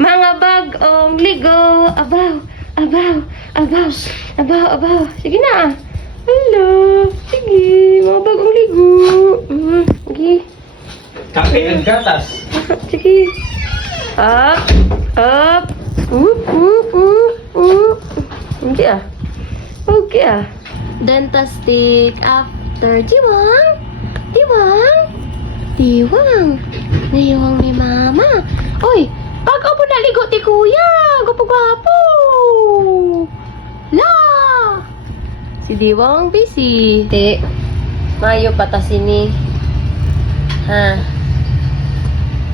Mga bagong ligo. Abaw, abaw, abaw, abaw, abaw. Sige na. Hello. Sige, mga bagong ligo. Sige. Kape ang gatas. Sige. Up, up. Hindi ah. Okay ah. Dentastic after Diwang. Diwang. Diwang. Naiwang ni Mama. Oy, pag ako naligo ti Kuya. Gwapo-gwapo. La. Si Diwang busy. Te, mayo patasin ni. Ha?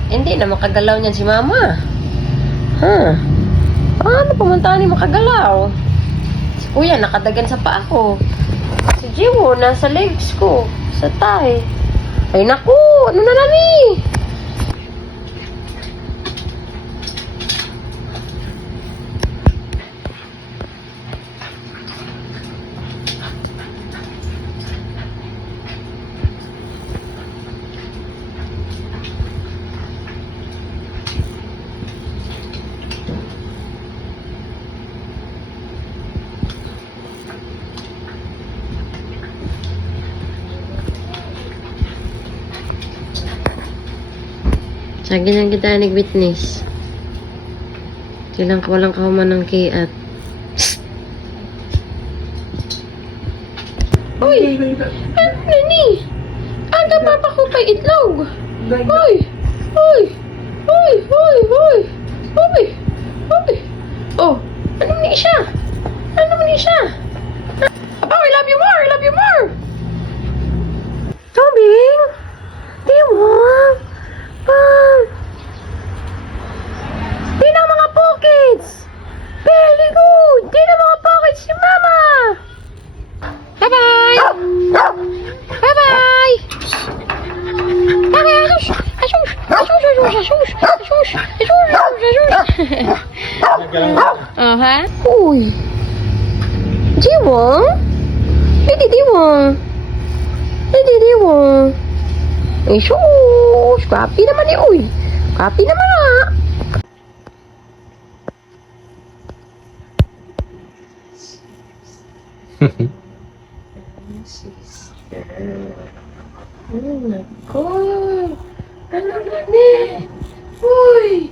Hindi na makagalaw niyan si Mama. Ha? Paano pumunta ni makagalaw? Si Kuya nakadagan sa paa ko. Si Jiwo nasa legs ko. Sa tay. Ay naku! Ano na nani? Sa ganyan kita nag-witness. Walang kahuman ng kiat. Uy! Nani? Aga papa ko pa itlog. Uy! Uy! Uy! Uy! Uy! Uy! Uy! Oh! Ano ni siya? Ano ni siya? Aba, I love you more! I love you more! Tobing! Diwang! Di na mga pockets! Very good! Di na mga pockets si Mama! Bye-bye! Bye-bye! Bye-bye! Asush! Asush! Asush! Asush! Asush! Asush! Oh, ha? Uy! Diwang? Hindi Diwang! Hindi Diwang! Ay, sus! Kapi naman eh, uy! Kapi naman ah! Sister. Ano na ko? Ano na ni? Uy!